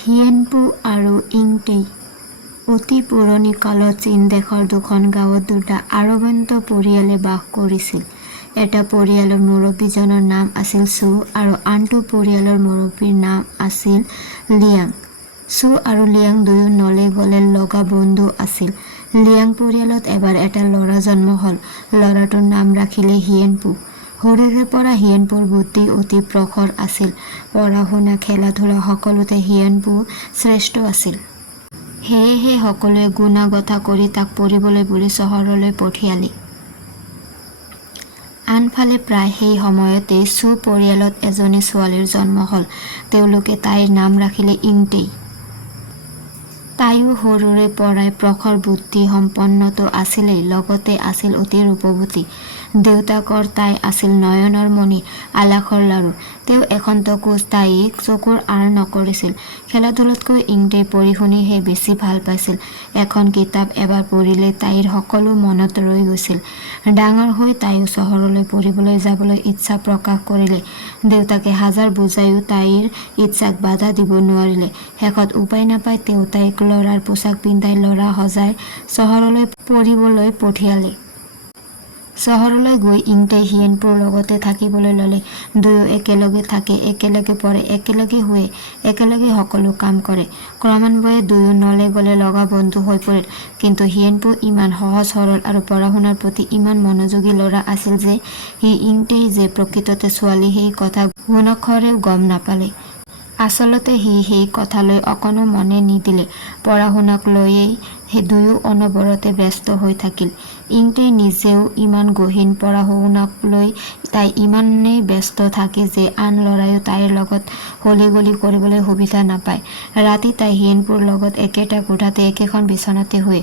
হিয়েনপু আৰু ইংটেই অতি পুৰণি কালত চীন দেশৰ দুখন গাঁৱত দুটা আৰৱন্ত পৰিয়ালে বাস কৰিছিল। এটা পৰিয়ালৰ মুৰব্বীজনৰ নাম আছিল চু আৰু আনটো পৰিয়ালৰ মুৰব্বীৰ নাম আছিল লিয়াং। চু আৰু লিয়াং দুয়ো নলে গলে লগা বন্ধু আছিল। লিয়াং পৰিয়ালত এবাৰ এটা ল'ৰা জন্ম হ'ল। ল'ৰাটোৰ নাম ৰাখিলে হিয়েনপু। সৰুৰে পৰা হিয়েনপুৰ বুদ্ধি অতি প্ৰখৰ আছিল। পঢ়া শুনা খেলা ধূলা সকলোতে হিয়েনপু শ্ৰেষ্ঠ আছিল। সেয়েহে সকলোৱে গুণাগথা কৰি তাক পঢ়িবলৈ বুলি চহৰলৈ পঠিয়ালে। আনফালে প্ৰায় সেই সময়তেই চু পৰিয়ালত এজনী ছোৱালীৰ জন্ম হ'ল। তেওঁলোকে তাইৰ নাম ৰাখিলে ইংটেই। তাইও সৰুৰে পৰাই প্ৰখৰ বুদ্ধি সম্পন্নতো আছিলেই, লগতে আছিল অতি ৰূপৱতী। দেউতাকৰ তাই আছিল নয়নৰ মণি, আলাসৰ লাৰু। তেওঁ এখন্তকো তাইক চকুৰ আঁৰ নকৰিছিল। খেলা ধূলাতকৈ ইংটেই পঢ়ি শুনিহে বেছি ভাল পাইছিল। এখন কিতাপ এবাৰ পঢ়িলে তাইৰ সকলো মনত ৰৈ গৈছিল। ডাঙৰ হৈ তাইও চহৰলৈ পঢ়িবলৈ যাবলৈ ইচ্ছা প্ৰকাশ কৰিলে। দেউতাকে হাজাৰ বুজায়ো তাইৰ ইচ্ছাক বাধা দিব নোৱাৰিলে। শেষত উপায় নাপাই তেওঁ তাইক ল'ৰাৰ পোছাক পিন্ধাই ল'ৰা সজাই চহৰলৈ পঢ়িবলৈ পঠিয়ালে। চহৰলৈ গৈ ইংটেই হিয়েনপুৰ লগতে থাকিবলৈ ল'লে। দুয়ো একেলগে থাকে, একেলগে পঢ়ে, একেলগে শুৱে, একেলগে সকলো কাম কৰে। ক্ৰমান্বয়ে দুয়ো নলে গলে লগা বন্ধু হৈ পৰিল। কিন্তু হিয়েনপু ইমান সহজ সৰল আৰু পঢ়া শুনাৰ প্ৰতি ইমান মনোযোগী ল'ৰা আছিল যে ইংটেই যে প্ৰকৃততে ছোৱালী সেই কথা ঘুণাক্ষৰেও গম নাপালে। আচলতে সেই কথালৈ অকণো মনে নিদিলে। পঢ়া শুনাক লৈয়েই দুয়ো অনবৰতে ব্যস্ত হৈ থাকিল। ইংটেই নিজেও ইমান গহীন পঢ়া শুনাক লৈ তাই ইমানেই ব্যস্ত থাকে যে আন ল'ৰায়ো তাইৰ লগত হলিগলি কৰিবলৈ সুবিধা নাপায়। ৰাতি তাই হিয়েনপুৰ লগত একেটা কোঠাতে একেখন বিচনাতে শুৱে।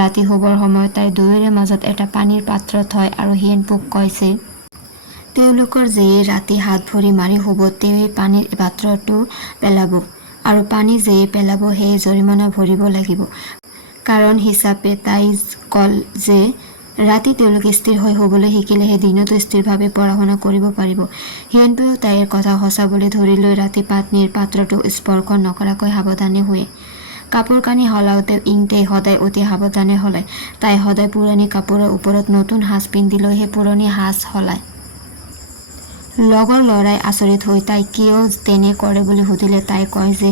ৰাতি শুবৰ সময়ত তাই দুয়োৰে মাজত এটা পানীৰ পাত্ৰ থয় আৰু হিয়েনপুক কয় যে তেওঁলোকৰ যেয়ে ৰাতি হাত ভৰি মাৰি শুব তেৱেই পানীৰ পাত্ৰটো পেলাব আৰু পানী যেয়ে পেলাব সেয়ে জৰিমনা ভৰিব লাগিব। কাৰণ হিচাপে তাই কল যে ৰাতি তেওঁলোকে স্থিৰ হৈ শুবলৈ শিকিলেহে দিনতো স্থিৰভাৱে পঢ়া শুনা কৰিব পাৰিব। হিয়েনপুৱেও তাইৰ কথা সঁচা বুলি ধৰি লৈ ৰাতি পানীৰ পাত্ৰটো স্পৰ্শ নকৰাকৈ সাৱধানে শুৱে। কাপোৰ কানি সলাওঁতেও ইংটেই সদায় অতি সাৱধানে সলায়। তাই সদায় পুৰণি কাপোৰৰ ওপৰত নতুন সাজ পিন্ধি লৈহে পুৰণি সাজ সলায়। লগৰ ল'ৰাই আচৰিত হৈ তাই কিয় তেনে কৰে বুলি সুধিলে তাই কয় যে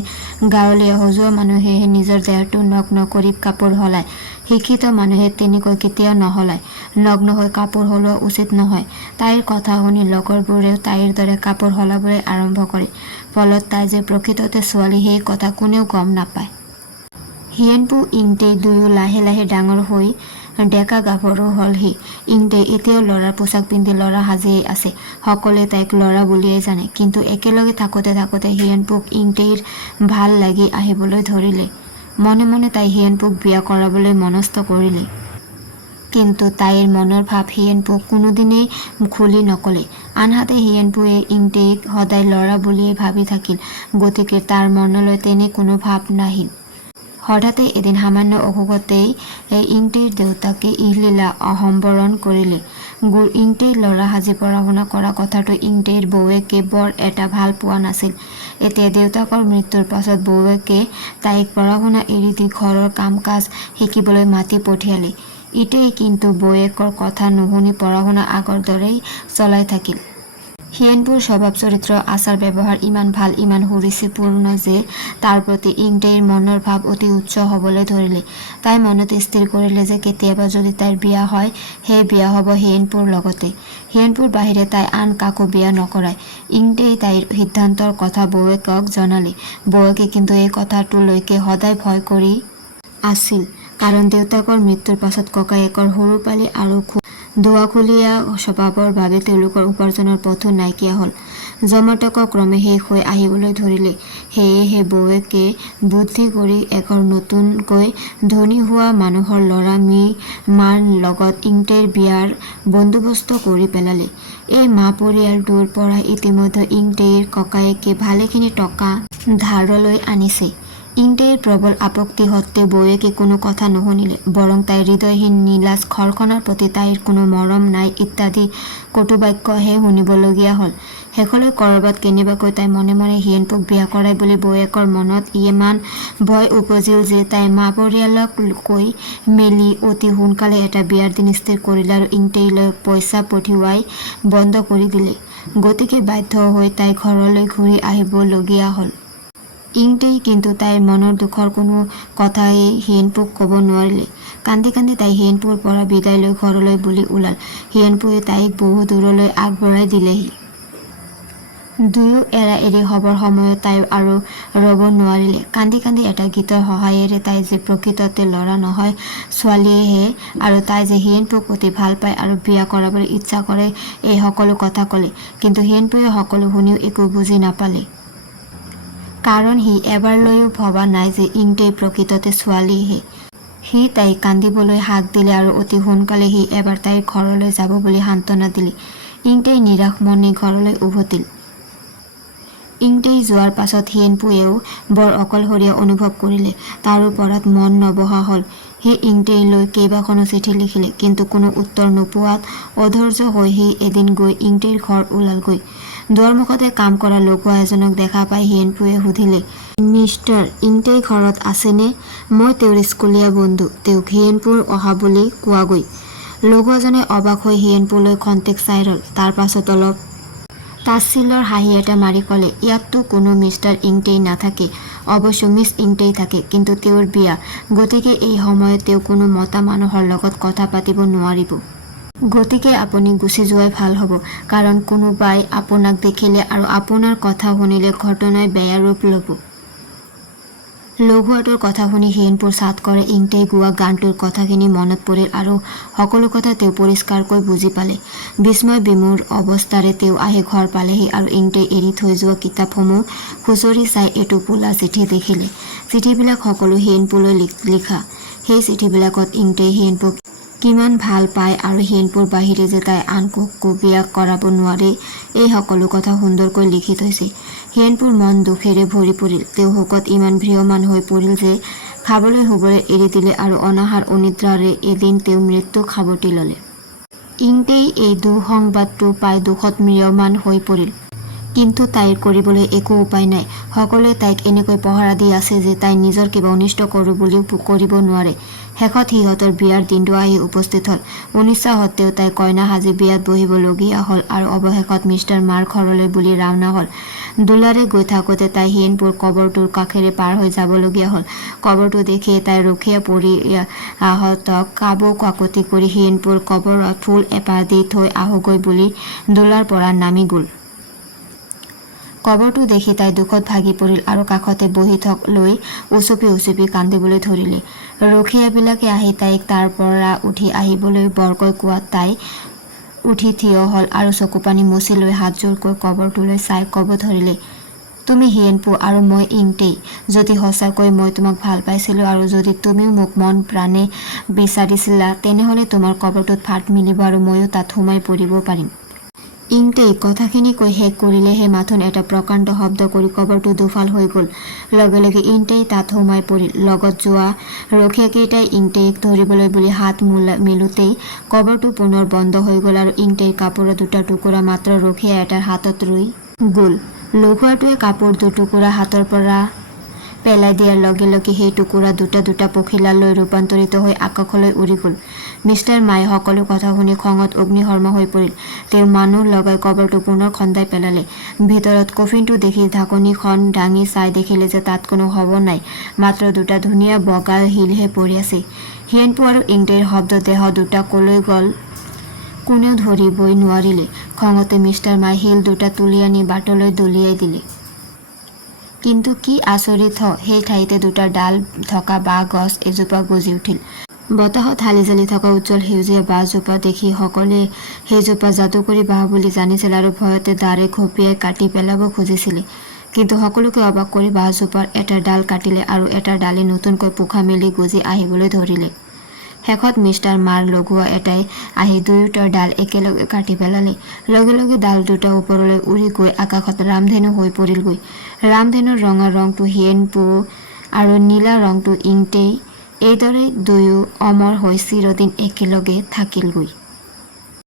গাঁৱলীয়া সজোৱা মানুহেহে নিজৰ দেহটো নগ্ন কৰি কাপোৰ সলায়। শিক্ষিত মানুহে তেনেকৈ কেতিয়াও নসলায়। নগ্ন হৈ কাপোৰ সলোৱা উচিত নহয়। তাইৰ কথা শুনি লগৰবোৰেও তাইৰ দৰে কাপোৰ সলাবলৈ আৰম্ভ কৰে। ফলত তাই যে প্ৰকৃততে ছোৱালী সেই কথা কোনেও গম নাপায়। হিয়েনপু ইংটেই দুয়ো লাহে লাহে ডাঙৰ হৈ ডেকা গাভৰু হ'লহি। ইংটেই এতিয়াও ল'ৰাৰ পোছাক পিন্ধি ল'ৰা সাজিয়েই আছে। সকলোৱে তাইক ল'ৰা বুলিয়েই জানে। কিন্তু একেলগে থাকোঁতে থাকোঁতে হিয়েনপুক ইংটেইৰ ভাল লাগি আহিবলৈ ধৰিলে। মনে মনে তাই হিয়েনপুক বিয়া কৰাবলৈ মনস্থ কৰিলে। কিন্তু তাইৰ মনৰ ভাৱ হিয়েনপুক কোনোদিনেই খুলি নকলে। আনহাতে হিয়েনপুৱে ইংটেইক সদায় ল'ৰা বুলিয়েই ভাবি থাকিল। গতিকে তাৰ মনলৈ তেনে কোনো ভাৱ নাহিল। হঠাতে এদিন সামান্য অসুখতেই ইংটেইৰ দেউতাকে ইহলীলা সম্বৰণ কৰিলে। ইংটেই ল'ৰা সাজি পঢ়া শুনা কৰা কথাটো ইংটেইৰ বৌৱেকে বৰ এটা ভাল পোৱা নাছিল। এতিয়া দেউতাকৰ মৃত্যুৰ পাছত বৌৱেকে তাইক পঢ়া শুনা এৰি দি ঘৰৰ কাম কাজ শিকিবলৈ মাতি পঠিয়ালে। ইটেই কিন্তু বৌৱেকৰ কথা নুশুনি পঢ়া শুনা আগৰ দৰেই চলাই থাকিল। হিয়েনপুৰ স্বভাৱ চৰিত্ৰ আচাৰ ব্যৱহাৰ ইমান ভাল, ইমান সুৰুচিপূৰ্ণ যে তাৰ প্ৰতি ইংটেইৰ মনৰ ভাৱ অতি উচ্চ হ'বলৈ ধৰিলে। তাই মনত স্থিৰ কৰিলে যে কেতিয়াবা যদি তাইৰ বিয়া হয় সেই বিয়া হ'ব হিয়েনপুৰ লগতে। হিয়েনপুৰ বাহিৰে তাই আন কাকো বিয়া নকৰায়। ইংটেই তাইৰ সিদ্ধান্তৰ কথা বৌৱেকক জনালে। বৌৱেকে কিন্তু এই কথাটোলৈকে সদায় ভয় কৰি আছিল। কাৰণ দেউতাকৰ মৃত্যুৰ পাছত ককায়েকৰ সৰু পালি আৰু দুৱাখুলীয়া স্বভাৱৰ বাবে তেওঁলোকৰ উপাৰ্জনৰ পথো নাইকিয়া হ'ল। জমাটক ক্ৰমে শেষ হৈ আহিবলৈ ধৰিলে। সেয়েহে বৌৱেকে বুদ্ধি কৰি এঘৰ নতুনকৈ ধনী হোৱা মানুহৰ ল'ৰা মাৰ লগত ইংটেইৰ বিয়াৰ বন্দোবস্ত কৰি পেলালে। এই মা পৰিয়ালটোৰ পৰা ইতিমধ্যে ইংটেইৰ ককায়েকে ভালেখিনি টকা ধাৰলৈ আনিছে। ইংটেইৰ প্ৰবল আপত্তি সত্ত্বেও বৌয়েকে কোনো কথা নুশুনিলে, বৰং তাইৰ হৃদয়হীন নীলাজ ঘৰখনৰ প্ৰতি তাইৰ কোনো মৰম নাই ইত্যাদি কটুবাক্যহে শুনিবলগীয়া হ'ল। শেষলৈ ক'ৰবাত কেনিবাকৈ তাই মনে মনে হিয়েনপুক বিয়া কৰাই বুলি বৌয়েকৰ মনত ইমান ভয় উপজিল যে তাই মা পৰিয়ালক কৈ মেলি অতি সোনকালে এটা বিয়াৰ দিন স্থিৰ কৰিলে আৰু ইংটেইলৈ পইচা পঠিওৱাই বন্ধ কৰি দিলে। গতিকে বাধ্য হৈ তাই ঘৰলৈ ঘূৰি আহিবলগীয়া হ'ল। ইংটেই কিন্তু তাইৰ মনৰ দুখৰ কোনো কথাই হিয়েনপুক ক'ব নোৱাৰিলে। কান্দি কান্দি তাই হিয়েনপুৰ পৰা বিদায় লৈ ঘৰলৈ বুলি ওলাল। হিয়েনপুৱে তাইক বহু দূৰলৈ আগবঢ়াই দিলেহি। দুয়ো এৰা এৰি হ'বৰ সময়ত তাই আৰু ৰ'ব নোৱাৰিলে। কান্দি কান্দি এটা গীতৰ সহায়েৰে তাই যে প্ৰকৃততে ল'ৰা নহয় ছোৱালীয়েহে আৰু তাই যে হিয়েনপুক অতি ভাল পায় আৰু বিয়া কৰাবলৈ ইচ্ছা কৰে এই সকলো কথা ক'লে। কিন্তু হিয়েনপুৱে সকলো শুনিও একো বুজি নাপালে। কাৰণ সি এবাৰলৈও ভবা নাই যে ইংটেই প্ৰকৃততে ছোৱালীহে। সি তাইক কান্দিবলৈ হাক দিলে আৰু অতি সোনকালে সি এবাৰ তাইৰ ঘৰলৈ যাব বুলি সান্তনা দিলে। ইংটেই নিৰাশ মনে ঘৰলৈ উভতিল। ইংটেই যোৱাৰ পাছত হিয়েনপুৱেও বৰ অকলশৰীয়া অনুভৱ কৰিলে। তাৰ ওপৰত মন নবহা হ'ল। সি ইংটেইলৈ কেইবাখনো চিঠি লিখিলে, কিন্তু কোনো উত্তৰ নোপোৱাত অধৈৰ্য হৈ সি এদিন গৈ ইংটেইৰ ঘৰ ওলালগৈ। দুৱাৰমুখতে কাম কৰা লঘুৱা এজনক দেখা পাই হিয়েনপুৱে সুধিলে, মিষ্টাৰ ইংটেই ঘৰত আছেনে? মই তেওঁৰ স্কুলীয়া বন্ধু, তেওঁক হিয়েনপুৰ অহা বুলি কোৱাগৈ। লঘুৱাজনে অবাক হৈ হিয়েনপুলৈ খন্তেক চাই ৰ'ল। তাৰ পাছত অলপ তাচ্ছিল্যৰ হাঁহি এটা মাৰি ক'লে, ইয়াততো কোনো মিষ্টাৰ ইংটেই নাথাকে। অৱশ্য মিছ ইংটেই থাকে, কিন্তু তেওঁৰ বিয়া, গতিকে এই সময়ত তেওঁ কোনো মতা মানুহৰ লগত কথা পাতিব নোৱাৰিব। গতিকে আপুনি গুচি যোৱাই ভাল হ'ব, কাৰণ কোনোবাই আপোনাক দেখিলে আৰু আপোনাৰ কথা শুনিলে ঘটনাই বেয়া ৰূপ ল'ব। লঘুৱাটোৰ কথা শুনি হিয়েনপুৰ চাট কৰে। ইংটেই গোৱা গানটোৰ কথাখিনি মনত পৰিল আৰু সকলো কথা তেওঁ পৰিষ্কাৰকৈ বুজি পালে। বিস্ময় বিমূঢ় অৱস্থাৰে তেওঁ আহি ঘৰ পালেহি আৰু ইংটেই এৰি থৈ যোৱা কিতাপসমূহ খুচৰি চাই এটোপোলা চিঠি দেখিলে। চিঠিবিলাক সকলো হিয়েনপুলৈ লিখা। সেই চিঠিবিলাকত ইংটেই হিয়েনপুক কিমান ভাল পায় আৰু হিয়েনপুৰ বাহিৰে যে তাই আন কাকো বিয়া কৰাব নোৱাৰে এই সকলো কথা সুন্দৰকৈ লিখি থৈছে। হিয়েনপুৰ মন দুখেৰে ভৰি পৰিল। তেওঁ শোকত ইমান ম্ৰিয়মান হৈ পৰিল যে খাবলৈ শুবলৈ এৰি দিলে আৰু অনাহাৰ অনিদ্ৰাৰে এদিন তেওঁ মৃত্যুক সাৱটি ল'লে। ইংটেই এই দুঃসংবাদটো পাই দুখত ম্ৰিয়মান হৈ পৰিল। কিন্তু তাইৰ কৰিবলৈ একো উপায় নাই। সকলোৱে তাইক এনেকৈ পহৰা দি আছে যে তাই নিজৰ কিবা অনিষ্ট কৰোঁ বুলিও কৰিব নোৱাৰে। শেষত সিহঁতৰ বিয়াৰ দিনটো আহি উপস্থিত হ'ল। অনিচ্ছা সত্ত্বেও তাই কইনা সাজি বিয়াত বহিবলগীয়া হ'ল আৰু অৱশেষত মিষ্টাৰ মাৰ ঘৰলৈ বুলি ৰাওনা হ'ল। দোলাৰে গৈ থাকোঁতে তাই হিয়েনপুৰ কবৰটোৰ কাষেৰে পাৰ হৈ যাবলগীয়া হ'ল। কবৰটো দেখিয়ে তাই ৰখীয়া পৰিয়াহঁতক কাবৌ কাকূতি কৰি হিয়েনপুৰ কবৰত ফুল এপাহ দি থৈ আহোঁগৈ বুলি দোলাৰ পৰা নামি গ'ল। কবৰটো দেখি তাই দুখত ভাগি পৰিল আৰু কাষতে বহি লৈ উচুপি উচুপি কান্দিবলৈ ধৰিলে। ৰখীয়াবিলাকে আহি তাইক তাৰ পৰা উঠি আহিবলৈ বৰকৈ কোৱাত তাই উঠি থিয় হ'ল আৰু চকুপানী মুচি লৈ হাতযোৰকৈ কবৰটোলৈ চাই ক'ব ধৰিলে, তুমি হিয়েনপু আৰু মই ইংটেই। যদি সঁচাকৈ মই তোমাক ভাল পাইছিলোঁ আৰু যদি তুমিও মোক মন প্ৰাণে বিচাৰিছিলা, তেনেহ'লে তোমাৰ কবৰটোত ফাট মিলিব আৰু ময়ো তাত সোমাই পৰিব পাৰিম। ইংটেই কথাখিনি কৈ শেষ কৰিলেহে মাথোন এটা প্ৰকাণ্ড শব্দ কৰি কবৰটো দুফাল হৈ গ'ল। লগে লগে ইংটেই তাত সোমাই পৰিল। লগত যোৱা ৰখীয়াকেইটাই ইংটেইক ধৰিবলৈ বুলি হাত মেলোঁতেই কবৰটো পুনৰ বন্ধ হৈ গ'ল আৰু ইংটেইৰ কাপোৰৰ দুটা টুকুৰা মাত্ৰ ৰখীয়া এটাৰ হাতত ৰৈ গ'ল। লঘুৱাটোৱে কাপোৰ দুটুকুৰা হাতৰ পৰা পেলাই দিয়াৰ লগে লগে সেই টুকুৰা দুটা দুটা পখিলালৈ ৰূপান্তৰিত হৈ আকাশলৈ উৰি গ'ল। মিষ্টাৰ মায়ে সকলো কথা শুনি খঙত অগ্নিশৰ্মা হৈ পৰিল। তেওঁ মানুহ লগাই কবৰটো পুনৰ খন্দাই পেলালে। ভিতৰত কফিনটো দেখি ঢাকনিখন দাঙি চাই দেখিলে যে তাত কোনো শৱ নাই, মাত্ৰ দুটা ধুনীয়া বগা শিলহে পৰি আছে। হিয়েনপু আৰু ইংটেইৰ শব্দদেহ দুটা কলৈ গ'ল কোনেও ধৰিবই নোৱাৰিলে। খঙতে মিষ্টাৰ মায়ে শিল দুটা তুলি আনি বাটলৈ দলিয়াই দিলে। কিন্তু কি আচৰিত সেই ঠাইতে দুটা ডাল থকা বাঁহ গছ এজোপা গজি উঠিল। বতাহত হালি জালি থকা উজ্জ্বল সেউজীয়া বাঁহজোপা দেখি সকলোৱে সেইজোপা যাদুকৰী বাঁহ বুলি জানিছিল আৰু ভয়তে দাৰে ঘঁপিয়াই কাটি পেলাব খুজিছিলে। কিন্তু সকলোকে অবাক কৰি বাঁহজোপাৰ এটা ডাল কাটিলে আৰু এটা ডালে নতুনকৈ পোখা মেলি গজি আহিবলৈ ধৰিলে। শেষত মিষ্টাৰ মাৰ লঘুৱা এটাই আহি দুয়োটাৰ ডাল একেলগে কাটি পেলালে। লগে লগে ডাল দুটা ওপৰলৈ উৰি গৈ আকাশত ৰামধেনু হৈ পৰিলগৈ। ৰামধেনুৰ ৰঙা ৰংটো হিয়েনপু আৰু নীলা ৰংটো ইংতেই এইদৰে দুয়ো অমৰ হৈ চিৰদিন একেলগে থাকিলগৈ।